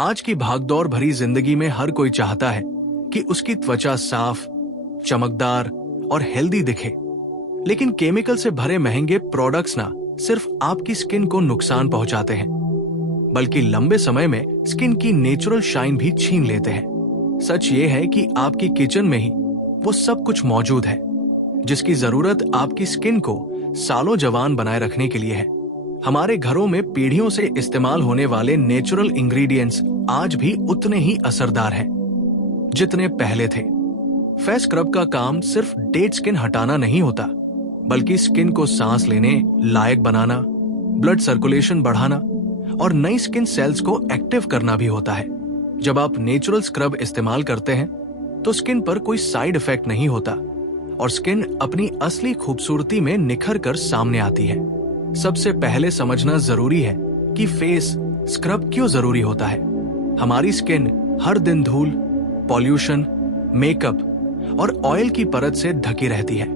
आज की भागदौड़ भरी जिंदगी में हर कोई चाहता है कि उसकी त्वचा साफ, चमकदार और हेल्दी दिखे। लेकिन केमिकल से भरे महंगे प्रोडक्ट्स ना सिर्फ आपकी स्किन को नुकसान पहुंचाते हैं, बल्कि लंबे समय में स्किन की नेचुरल शाइन भी छीन लेते हैं। सच ये है कि आपकी किचन में ही वो सब कुछ मौजूद है जिसकी जरूरत आपकी स्किन को सालों जवान बनाए रखने के लिए है। हमारे घरों में पीढ़ियों से इस्तेमाल होने वाले नेचुरल इंग्रेडिएंट्स आज भी उतने ही असरदार हैं जितने पहले थे। फेस स्क्रब का काम सिर्फ डेड स्किन हटाना नहीं होता, बल्कि स्किन को सांस लेने लायक बनाना, ब्लड सर्कुलेशन बढ़ाना और नई स्किन सेल्स को एक्टिव करना भी होता है। जब आप नेचुरल स्क्रब इस्तेमाल करते हैं तो स्किन पर कोई साइड इफेक्ट नहीं होता और स्किन अपनी असली खूबसूरती में निखर कर सामने आती है। सबसे पहले समझना जरूरी है कि फेस स्क्रब क्यों जरूरी होता है। हमारी स्किन हर दिन धूल, पॉल्यूशन, मेकअप और ऑयल की परत से ढकी रहती है।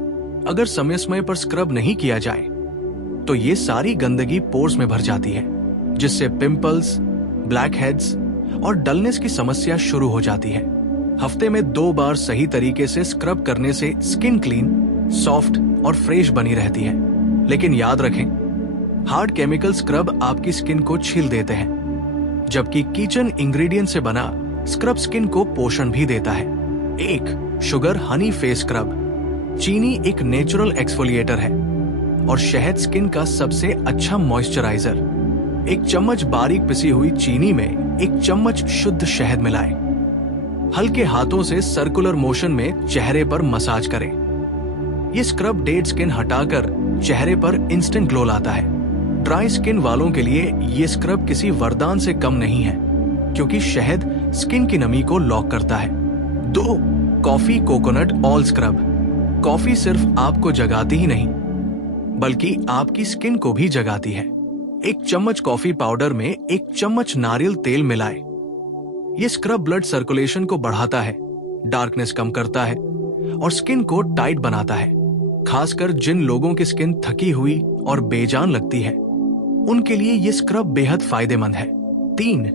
अगर समय समय पर स्क्रब नहीं किया जाए तो ये सारी गंदगी पोर्स में भर जाती है, जिससे पिंपल्स, ब्लैक हेड्स और डलनेस की समस्या शुरू हो जाती है। हफ्ते में 2 बार सही तरीके से स्क्रब करने से स्किन क्लीन, सॉफ्ट और फ्रेश बनी रहती है। लेकिन याद रखें, हार्ड केमिकल स्क्रब आपकी स्किन को छील देते हैं, जबकि किचन इंग्रेडिएंट से बना स्क्रब स्किन को पोषण भी देता है। 1. Sugar Honey face scrub. चीनी एक नेचुरल एक्सफोलिएटर है और शहद स्किन का सबसे अच्छा मॉइस्चराइजर। 1 चम्मच बारीक पिसी हुई चीनी में 1 चम्मच शुद्ध शहद मिलाएं। हल्के हाथों से सर्कुलर मोशन में चेहरे पर मसाज करें। ये स्क्रब डेड स्किन हटाकर चेहरे पर इंस्टेंट ग्लो लाता है। ड्राई स्किन वालों के लिए ये स्क्रब किसी वरदान से कम नहीं है, क्योंकि शहद स्किन की नमी को लॉक करता है। 2. Coffee coconut oil scrub. Coffee सिर्फ आपको जगाती ही नहीं, बल्कि आपकी स्किन को भी जगाती है। 1 चम्मच कॉफी पाउडर में 1 चम्मच नारियल तेल मिलाएं। ये स्क्रब ब्लड सर्कुलेशन को बढ़ाता है, डार्कनेस कम करता है और स्किन को टाइट बनाता है। खासकर जिन लोगों की स्किन थकी हुई और बेजान लगती है, उनके लिए ये स्क्रब बेहद फायदेमंद है। 3.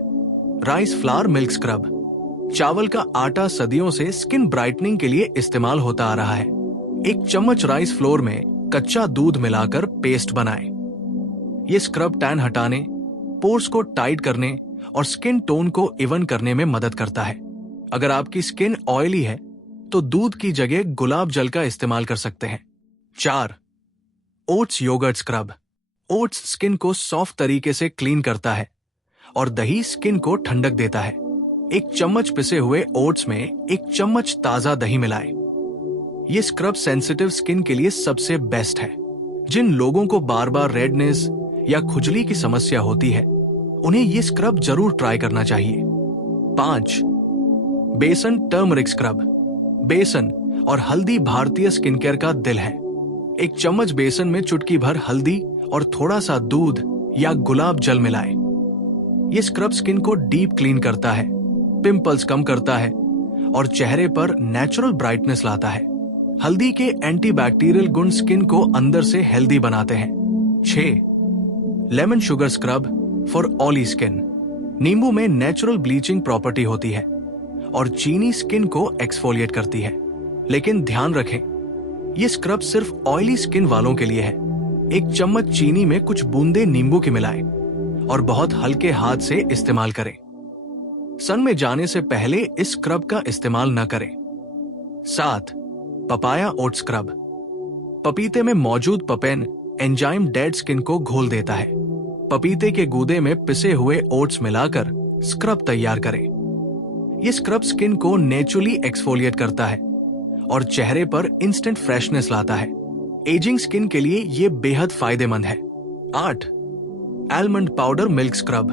Rice flour milk scrub. चावल का आटा सदियों से स्किन ब्राइटनिंग के लिए इस्तेमाल होता आ रहा है। 1 चम्मच राइस फ्लोर में कच्चा दूध मिलाकर पेस्ट बनाएं। ये स्क्रब टैन हटाने, पोर्स को टाइट करने और स्किन टोन को इवन करने में मदद करता है। अगर आपकी स्किन ऑयली है तो दूध की जगह गुलाब जल का इस्तेमाल कर सकते हैं। 4. Oats yogurt scrub. Oats skin को सॉफ्ट तरीके से क्लीन करता है और दही स्किन को ठंडक देता है। 1 चम्मच पिसे हुए ओट्स में 1 चम्मच ताजा दही मिलाएं। ये स्क्रब सेंसिटिव स्किन के लिए सबसे बेस्ट है। जिन लोगों को बार बार रेडनेस या खुजली की समस्या होती है, उन्हें ये स्क्रब जरूर ट्राई करना चाहिए। 5. बेसन टर्मरिक स्क्रब। बेसन और हल्दी भारतीय स्किन केयर का दिल है। 1 चम्मच बेसन में चुटकी भर हल्दी और थोड़ा सा दूध या गुलाब जल मिलाएं। ये स्क्रब स्किन को डीप क्लीन करता है, पिंपल्स कम करता है और चेहरे पर नेचुरल ब्राइटनेस लाता है। हल्दी के एंटीबैक्टीरियल गुण स्किन को अंदर से हेल्दी बनाते हैं। 6. Lemon sugar scrub for oily skin. नींबू में नेचुरल ब्लीचिंग प्रॉपर्टी होती है और चीनी स्किन को एक्सफोलिएट करती है। लेकिन ध्यान रखें, ये स्क्रब सिर्फ ऑयली स्किन वालों के लिए है। 1 चम्मच चीनी में कुछ बूंदे नींबू की मिलाएं और बहुत हल्के हाथ से इस्तेमाल करें। सन में जाने से पहले इस स्क्रब का इस्तेमाल न करें। 7. पपाया ओट स्क्रब। पपीते में मौजूद पपेन एंजाइम डेड स्किन को घोल देता है। पपीते के गूदे में पिसे हुए ओट्स मिलाकर स्क्रब तैयार करें। ये स्क्रब स्किन को नेचुरली एक्सफोलिएट करता है और चेहरे पर इंस्टेंट फ्रेशनेस लाता है। एजिंग स्किन के लिए ये बेहद फायदेमंद है। 8. Almond powder milk scrub.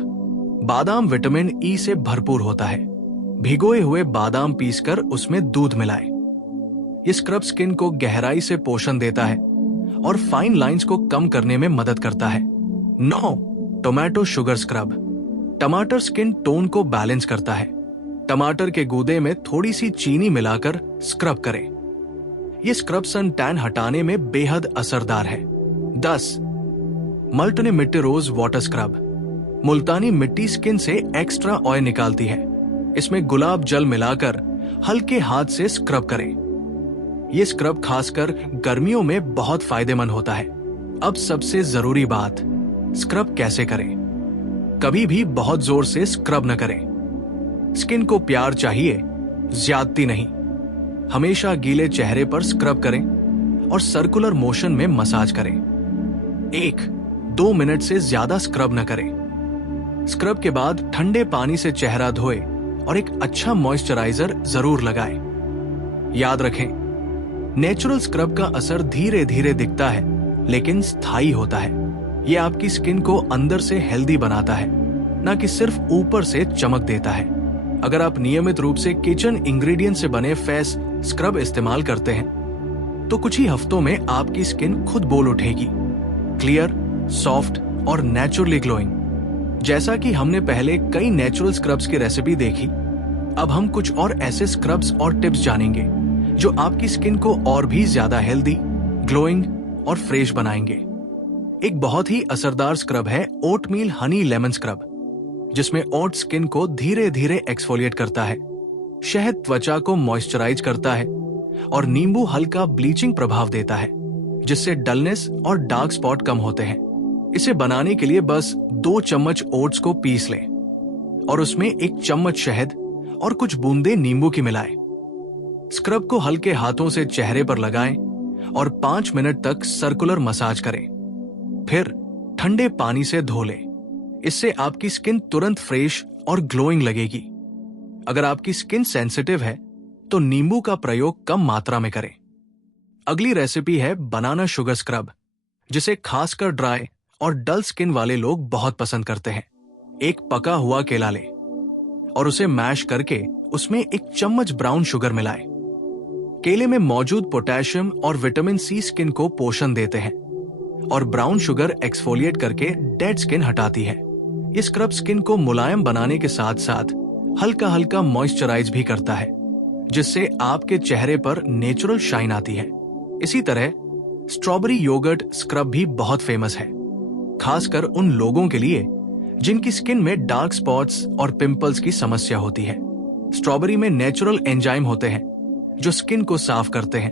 बादाम विटामिन ई से भरपूर होता है। भिगोए हुए बादाम पीसकर उसमें दूध मिलाएं। ये स्क्रब स्किन को गहराई से पोषण देता है और फाइन लाइंस को कम करने में मदद करता है। 9. Tomato sugar scrub. टमाटर स्किन टोन को बैलेंस करता है। टमाटर के गूदे में थोड़ी सी चीनी मिलाकर स्क्रब करें। ये स्क्रब सन टैन हटाने में बेहद असरदार है। 10. मल्टने मिट्टी रोज वाटर स्क्रब। मुल्तानी मिट्टी स्किन से एक्स्ट्रा ऑयल निकालती है। इसमें गुलाब जल मिलाकर हल्के हाथ से स्क्रब करें। ये स्क्रब खासकर गर्मियों में बहुत फायदेमंद होता है। अब सबसे जरूरी बात, स्क्रब कैसे करें। कभी भी बहुत जोर से स्क्रब न करें। स्किन को प्यार चाहिए, ज्यादती नहीं। हमेशा गीले चेहरे पर स्क्रब करें और सर्कुलर मोशन में मसाज करें। 1-2 मिनट से ज्यादा स्क्रब न करें। स्क्रब के बाद ठंडे पानी से चेहरा धोए और एक अच्छा मॉइस्चराइजर जरूर लगाएं। याद रखें, नेचुरल स्क्रब का असर धीरे धीरे दिखता है लेकिन स्थायी होता है। यह आपकी स्किन को अंदर से हेल्दी बनाता है, न कि सिर्फ ऊपर से चमक देता है। अगर आप नियमित रूप से किचन इंग्रेडिएंट से बने फेस स्क्रब इस्तेमाल करते हैं तो कुछ ही हफ्तों में आपकी स्किन खुद बोल उठेगी, क्लियर, सॉफ्ट और नेचुरली ग्लोइंग। जैसा कि हमने पहले कई नेचुरल स्क्रब्स की रेसिपी देखी, अब हम कुछ और ऐसे स्क्रब्स और टिप्स जानेंगे जो आपकी स्किन को और भी ज्यादा हेल्दी, ग्लोइंग और फ्रेश बनाएंगे। एक बहुत ही असरदार स्क्रब है ओटमील हनी लेमन स्क्रब, जिसमें ओट स्किन को धीरे धीरे एक्सफोलिएट करता है, शहद त्वचा को मॉइस्चराइज करता है और नींबू हल्का ब्लीचिंग प्रभाव देता है, जिससे डलनेस और डार्क स्पॉट कम होते हैं। इसे बनाने के लिए बस 2 चम्मच ओट्स को पीस लें और उसमें 1 चम्मच शहद और कुछ बूंदे नींबू की मिलाएं। स्क्रब को हल्के हाथों से चेहरे पर लगाएं और 5 मिनट तक सर्कुलर मसाज करें। फिर ठंडे पानी से धो लें। इससे आपकी स्किन तुरंत फ्रेश और ग्लोइंग लगेगी। अगर आपकी स्किन सेंसिटिव है तो नींबू का प्रयोग कम मात्रा में करें। अगली रेसिपी है बनाना शुगर स्क्रब, जिसे खासकर ड्राई और डल स्किन वाले लोग बहुत पसंद करते हैं। एक पका हुआ केला लें और उसे मैश करके उसमें 1 चम्मच ब्राउन शुगर मिलाएं। केले में मौजूद पोटेशियम और विटामिन सी स्किन को पोषण देते हैं और ब्राउन शुगर एक्सफोलिएट करके डेड स्किन हटाती है। ये स्क्रब स्किन को मुलायम बनाने के साथ साथ हल्का हल्का मॉइस्चराइज भी करता है, जिससे आपके चेहरे पर नेचुरल शाइन आती है। इसी तरह स्ट्रॉबेरी योगर्ट स्क्रब भी बहुत फेमस है, खासकर उन लोगों के लिए जिनकी स्किन में डार्क स्पॉट्स और पिंपल्स की समस्या होती है। स्ट्रॉबेरी में नेचुरल एंजाइम होते हैं जो स्किन को साफ करते हैं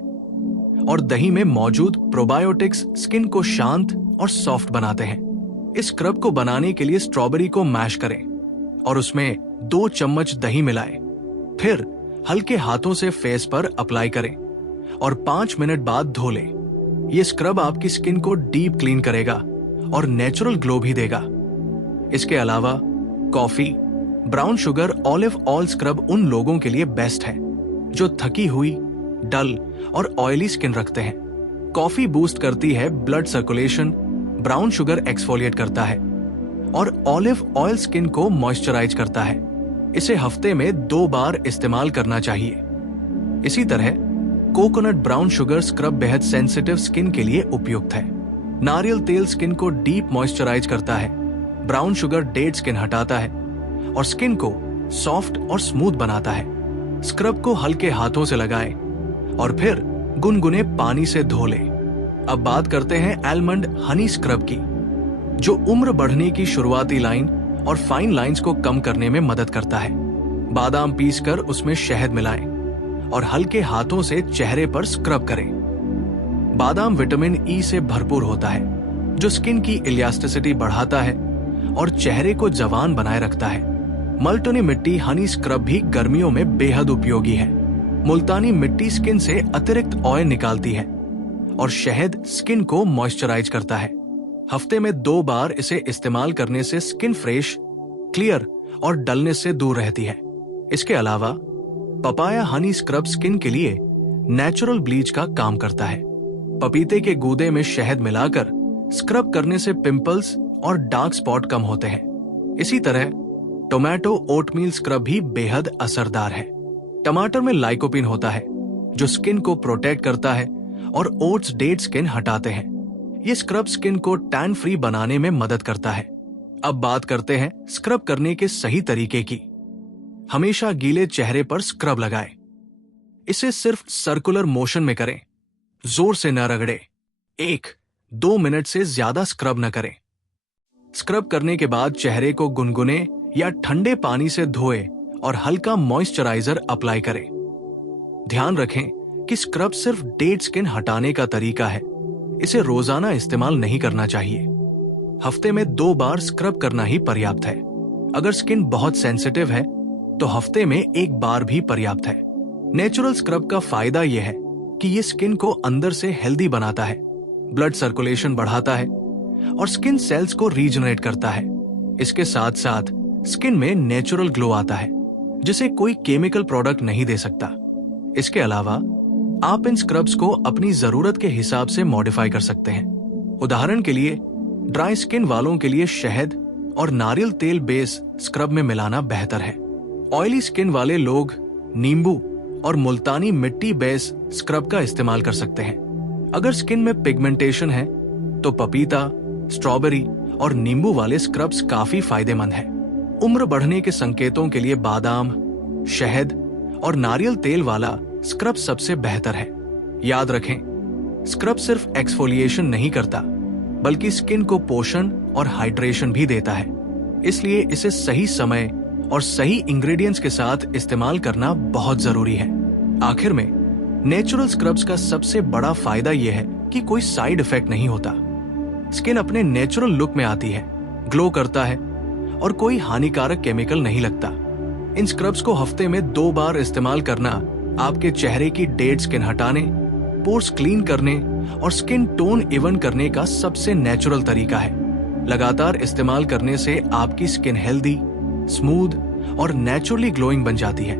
और दही में मौजूद प्रोबायोटिक्स स्किन को शांत और सॉफ्ट बनाते हैं। इस स्क्रब को बनाने के लिए स्ट्रॉबेरी को मैश करें और उसमें 2 चम्मच दही मिलाएं। फिर हल्के हाथों से फेस पर अप्लाई करें और 5 मिनट बाद धो लें। यह स्क्रब आपकी स्किन को डीप क्लीन करेगा और नेचुरल ग्लो भी देगा। इसके अलावा coffee, brown sugar olive oil scrub उन लोगों के लिए बेस्ट है जो थकी हुई, डल और ऑयली स्किन रखते हैं। कॉफी बूस्ट करती है blood circulation, brown sugar exfoliate करता है और ऑलिव ऑयल स्किन को मॉइस्चराइज करता है। इसे हफ्ते में 2 बार इस्तेमाल करना चाहिए। इसी तरह कोकोनट ब्राउन शुगर स्क्रब बेहद सेंसिटिव स्किन के लिए उपयुक्त है। नारियल तेल स्किन को डीप मॉइस्चराइज करता है, ब्राउन शुगर डेड स्किन हटाता है और स्किन को सॉफ्ट और स्मूथ बनाता है। स्क्रब को हल्के हाथों से लगाएं और फिर गुनगुने पानी से धो लें। अब बात करते हैं आलमंड हनी स्क्रब की, जो उम्र बढ़ने की शुरुआती लाइन और फाइन लाइंस को कम करने में मदद करता है। बादाम पीसकर उसमें शहद मिलाएं और हल्के हाथों से चेहरे पर स्क्रब करें। बादाम विटामिन ई से भरपूर होता है, जो स्किन की इलास्टिसिटी बढ़ाता है और चेहरे को जवान बनाए रखता है। मल्टनी मिट्टी हनी स्क्रब भी गर्मियों में बेहद उपयोगी है। मुल्तानी मिट्टी स्किन से अतिरिक्त ऑयल निकालती है और शहद स्किन को मॉइस्चराइज करता है। हफ्ते में 2 बार इसे इस्तेमाल करने से स्किन फ्रेश, क्लियर और डलनेस से दूर रहती है। इसके अलावा पपाया हनी स्क्रब स्किन के लिए नेचुरल ब्लीच का काम करता है। पपीते के गूदे में शहद मिलाकर स्क्रब करने से पिंपल्स और डार्क स्पॉट कम होते हैं। इसी तरह टोमेटो ओटमील स्क्रब भी बेहद असरदार है। टमाटर में लाइकोपिन होता है जो स्किन को प्रोटेक्ट करता है और ओट्स डेड स्किन हटाते हैं। ये स्क्रब स्किन को टैन फ्री बनाने में मदद करता है। अब बात करते हैं स्क्रब करने के सही तरीके की। हमेशा गीले चेहरे पर स्क्रब लगाएं। इसे सिर्फ सर्कुलर मोशन में करें, जोर से न रगड़े। 1-2 मिनट से ज्यादा स्क्रब न करें। स्क्रब करने के बाद चेहरे को गुनगुने या ठंडे पानी से धोए और हल्का मॉइस्चराइजर अप्लाई करें। ध्यान रखें कि स्क्रब सिर्फ डेड स्किन हटाने का तरीका है, इसे रोजाना इस्तेमाल नहीं करना चाहिए। हफ्ते में 2 बार स्क्रब करना ही पर्याप्त है। अगर स्किन बहुत सेंसिटिव है तो हफ्ते में 1 बार भी पर्याप्त है। नेचुरल स्क्रब का फायदा यह है कि ये स्किन को अंदर से हेल्दी बनाता है, ब्लड सर्कुलेशन बढ़ाता है और स्किन सेल्स को रीजनरेट करता है। इसके साथ साथ स्किन में नेचुरल ग्लो आता है जिसे कोई केमिकल प्रोडक्ट नहीं दे सकता। इसके अलावा आप इन स्क्रब्स को अपनी जरूरत के हिसाब से मॉडिफाई कर सकते हैं। उदाहरण के लिए ड्राई स्किन वालों के लिए शहद और नारियल तेल बेस स्क्रब में मिलाना बेहतर है। ऑयली स्किन वाले लोग नींबू और मुल्तानी मिट्टी बेस स्क्रब का इस्तेमाल कर सकते हैं। अगर स्किन में पिगमेंटेशन है तो पपीता, स्ट्रॉबेरी और नींबू वाले स्क्रब्स काफी फायदेमंद हैं। उम्र बढ़ने के संकेतों के लिए बादाम, शहद और नारियल तेल वाला स्क्रब सबसे बेहतर है। याद रखें, स्क्रब सिर्फ एक्सफोलिएशन नहीं करता बल्कि स्किन को पोषण और हाइड्रेशन भी देता है, इसलिए इसे सही समय और सही इंग्रेडिएंट्स के साथ इस्तेमाल करना बहुत जरूरी है। आखिर में नेचुरल स्क्रब्स का सबसे बड़ा फायदा यह है कि कोई साइड इफेक्ट नहीं होता। स्किन अपने नेचुरल लुक में आती है, ग्लो करता है और कोई हानिकारक केमिकल नहीं लगता। इन स्क्रब्स को हफ्ते में 2 बार इस्तेमाल करना आपके चेहरे की डेड स्किन हटाने, पोर्स क्लीन करने और स्किन टोन इवन करने का सबसे नेचुरल तरीका है। लगातार इस्तेमाल करने से आपकी स्किन हेल्दी, स्मूथ और नेचुरली ग्लोइंग बन जाती है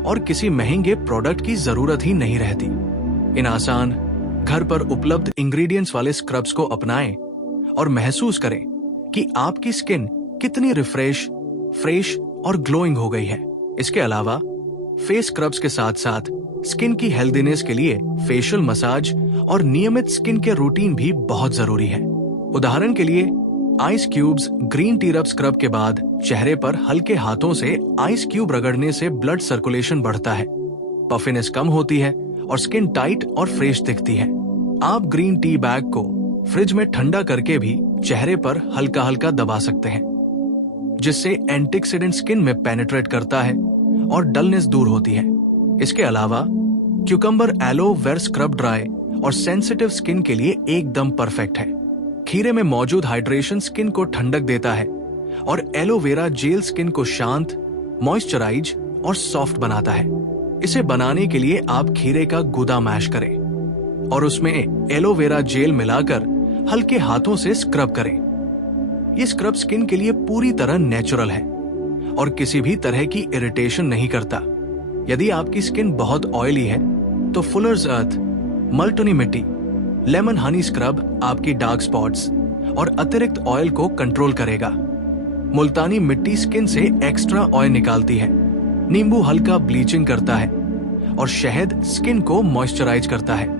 और किसी महंगे प्रोडक्ट की जरूरत ही नहीं रहती। इन आसान, घर पर उपलब्ध इंग्रेडिएंट्स वाले स्क्रब्स को अपनाएं और महसूस करें कि आपकी स्किन कितनी रिफ्रेश, फ्रेश और ग्लोइंग हो गई है। इसके अलावा फेस स्क्रब्स के साथ साथ स्किन की हेल्दीनेस के लिए फेशियल मसाज और नियमित स्किन केयर रूटीन भी बहुत जरूरी है। उदाहरण के लिए आइस क्यूब्स ग्रीन टी रब स्क्रब के बाद चेहरे पर हल्के हाथों से आइस क्यूब रगड़ने से ब्लड सर्कुलेशन बढ़ता है, पफिनेस कम होती है और स्किन टाइट और फ्रेश दिखती है। आप ग्रीन टी बैग को फ्रिज में ठंडा करके भी चेहरे पर हल्का हल्का दबा सकते हैं, जिससे एंटीऑक्सीडेंट स्किन में पेनिट्रेट करता है और डलनेस दूर होती है। इसके अलावा cucumber aloe vera scrub dry और सेंसिटिव स्किन के लिए एकदम परफेक्ट है। खीरे में मौजूद हाइड्रेशन स्किन को ठंडक देता है और एलोवेरा जेल स्किन को शांत, मॉइस्चराइज और सॉफ्ट बनाता है। इसे बनाने के लिए आप खीरे का गूदा मैश करें और उसमें एलोवेरा जेल मिलाकर हल्के हाथों से स्क्रब करें। ये स्क्रब स्किन के लिए पूरी तरह नेचुरल है और किसी भी तरह की इरिटेशन नहीं करता। यदि आपकी स्किन बहुत ऑयली है तो फुलर्स अर्थ, मल्टनी मिट्टी, लेमन हनी स्क्रब आपकी डार्क स्पॉट्स और अतिरिक्त ऑयल को कंट्रोल करेगा। मुल्तानी मिट्टी स्किन से एक्स्ट्रा ऑयल निकालती है, नींबू हल्का ब्लीचिंग करता है और शहद स्किन को मॉइस्चराइज करता है।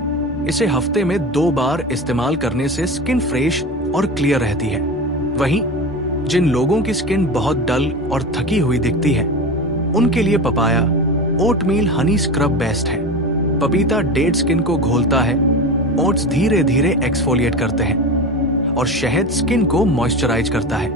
इसे हफ्ते में 2 बार इस्तेमाल करने से स्किन फ्रेश और क्लियर रहती है। वहीं जिन लोगों की स्किन बहुत डल और थकी हुई दिखती है, उनके लिए papaya oatmeal Honey scrub best है। पपीता डेड स्किन को घोलता है, ओट्स धीरे धीरे एक्सफोलिएट करते हैं और शहद स्किन को मॉइस्चराइज करता है।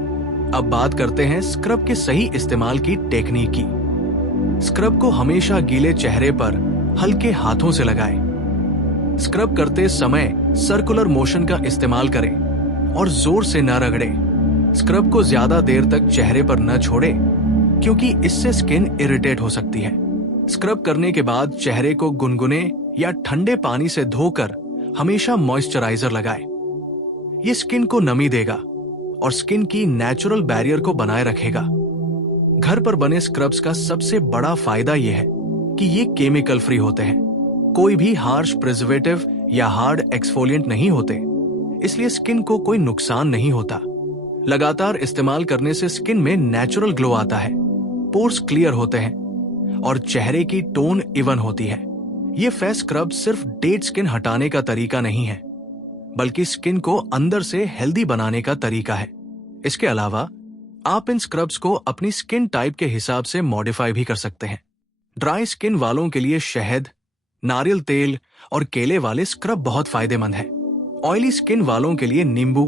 अब बात करते हैं स्क्रब के सही इस्तेमाल की टेक्निक की। स्क्रब को हमेशा गीले चेहरे पर हल्के हाथों से लगाएं। स्क्रब करते समय सर्कुलर मोशन का इस्तेमाल करें और जोर से न रगड़ें। स्क्रब को ज्यादा देर तक चेहरे पर न छोड़ें क्योंकि इससे स्किन इरिटेट हो सकती है। स्क्रब करने के बाद चेहरे को गुनगुने या ठंडे पानी से धोकर हमेशा मॉइस्चराइजर लगाएं। ये स्किन को नमी देगा और स्किन की नेचुरल बैरियर को बनाए रखेगा। घर पर बने स्क्रब्स का सबसे बड़ा फायदा यह है कि ये केमिकल फ्री होते हैं। कोई भी हार्श प्रिजर्वेटिव या हार्ड एक्सफोलिएंट नहीं होते, इसलिए स्किन को कोई नुकसान नहीं होता। लगातार इस्तेमाल करने से स्किन में नेचुरल ग्लो आता है, पोर्स क्लियर होते हैं और चेहरे की टोन इवन होती है। ये फेस स्क्रब सिर्फ डेड स्किन हटाने का तरीका नहीं है, बल्कि स्किन को अंदर से हेल्दी बनाने का तरीका है। इसके अलावा आप इन स्क्रब्स को अपनी स्किन टाइप के हिसाब से मॉडिफाई भी कर सकते हैं। ड्राई स्किन वालों के लिए शहद, नारियल तेल और केले वाले स्क्रब बहुत फायदेमंद है। ऑयली स्किन वालों के लिए नींबू,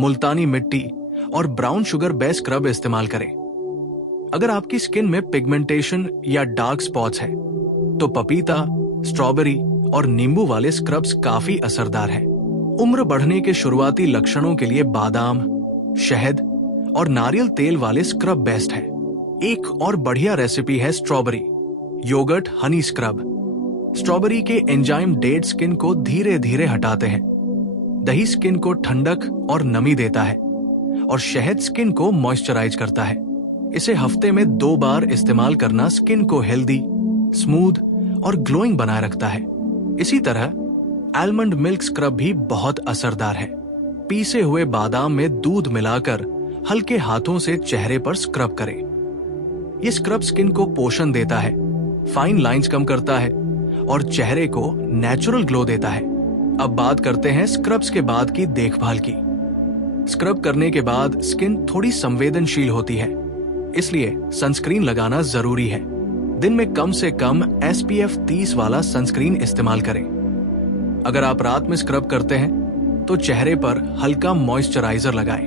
मुल्तानी मिट्टी और ब्राउन शुगर बेस्ड स्क्रब इस्तेमाल करें। अगर आपकी स्किन में पिगमेंटेशन या डार्क स्पॉट्स है तो पपीता, स्ट्रॉबेरी और नींबू वाले स्क्रब्स काफी असरदार हैं। उम्र बढ़ने के शुरुआती लक्षणों के लिए बादाम, शहद और नारियल तेल वाले स्क्रब बेस्ट है। एक और बढ़िया रेसिपी है strawberry yogurt honey scrub. Strawberry के एंजाइम डेड स्किन को धीरे धीरे हटाते हैं। दही स्किन को ठंडक और नमी देता है और शहद स्किन को मॉइस्चराइज करता है। इसे हफ्ते में 2 बार इस्तेमाल करना स्किन को हेल्दी, स्मूथ और ग्लोइंग बनाए रखता है। इसी तरह आलमंड मिल्क स्क्रब भी बहुत असरदार है। पीसे हुए बादाम में दूध मिलाकर हल्के हाथों से चेहरे पर स्क्रब करें। यह स्क्रब स्किन को पोषण देता है, फाइन लाइंस कम करता है और चेहरे को नेचुरल ग्लो देता है। अब बात करते हैं स्क्रब्स के बाद की देखभाल की। स्क्रब करने के बाद स्किन थोड़ी संवेदनशील होती है, इसलिए सनस्क्रीन लगाना जरूरी है। दिन में कम से कम SPF 30 वाला सनस्क्रीन इस्तेमाल करें। अगर आप रात में स्क्रब करते हैं तो चेहरे पर हल्का मॉइस्चराइजर लगाएं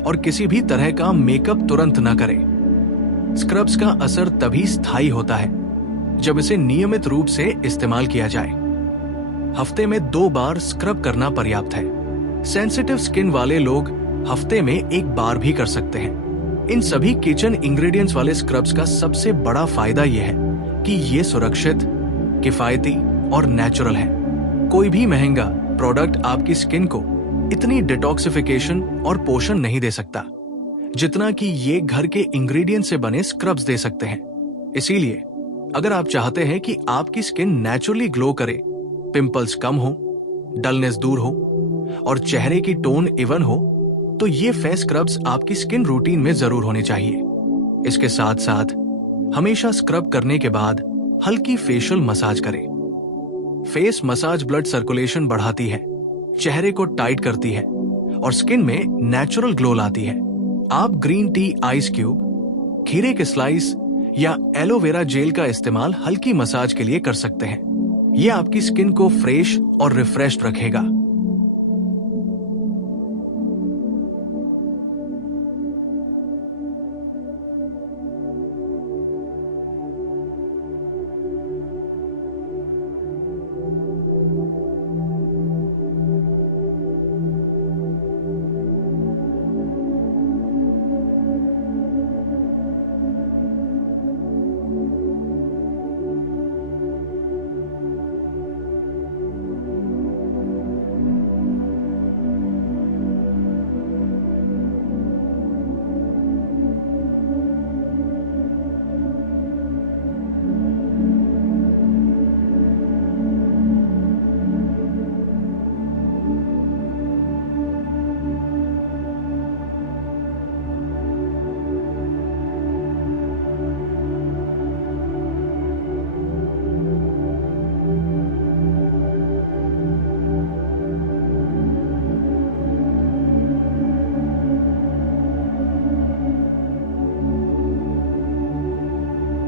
और किसी भी तरह का मेकअप तुरंत न करें। स्क्रब्स का असर तभी स्थायी होता है जब इसे नियमित रूप से इस्तेमाल किया जाए। हफ्ते में 2 बार स्क्रब करना पर्याप्त है। सेंसिटिव स्किन वाले लोग हफ्ते में 1 बार भी कर सकते हैं। इन सभी किचन इंग्रेडिएंट्स वाले स्क्रब्स का सबसे बड़ा फायदा यह है कि ये सुरक्षित, किफायती और नेचुरल है। कोई भी महंगा प्रोडक्ट आपकी स्किन को इतनी डिटॉक्सिफिकेशन और पोषण नहीं दे सकता जितना कि ये घर के इंग्रेडिएंट से बने स्क्रब्स दे सकते हैं। इसीलिए अगर आप चाहते हैं कि आपकी स्किन नेचुरली ग्लो करे, पिंपल्स कम हो, डलनेस दूर हो और चेहरे की टोन इवन हो, तो ये फेस स्क्रब्स आपकी स्किन रूटीन में जरूर होने चाहिए। इसके साथ साथ हमेशा स्क्रब करने के बाद हल्की फेशियल मसाज करें। फेस मसाज ब्लड सर्कुलेशन बढ़ाती है, चेहरे को टाइट करती है और स्किन में नेचुरल ग्लो लाती है। आप ग्रीन टी आइस क्यूब, खीरे के स्लाइस या एलोवेरा जेल का इस्तेमाल हल्की मसाज के लिए कर सकते हैं। यह आपकी स्किन को फ्रेश और रिफ्रेश्ड रखेगा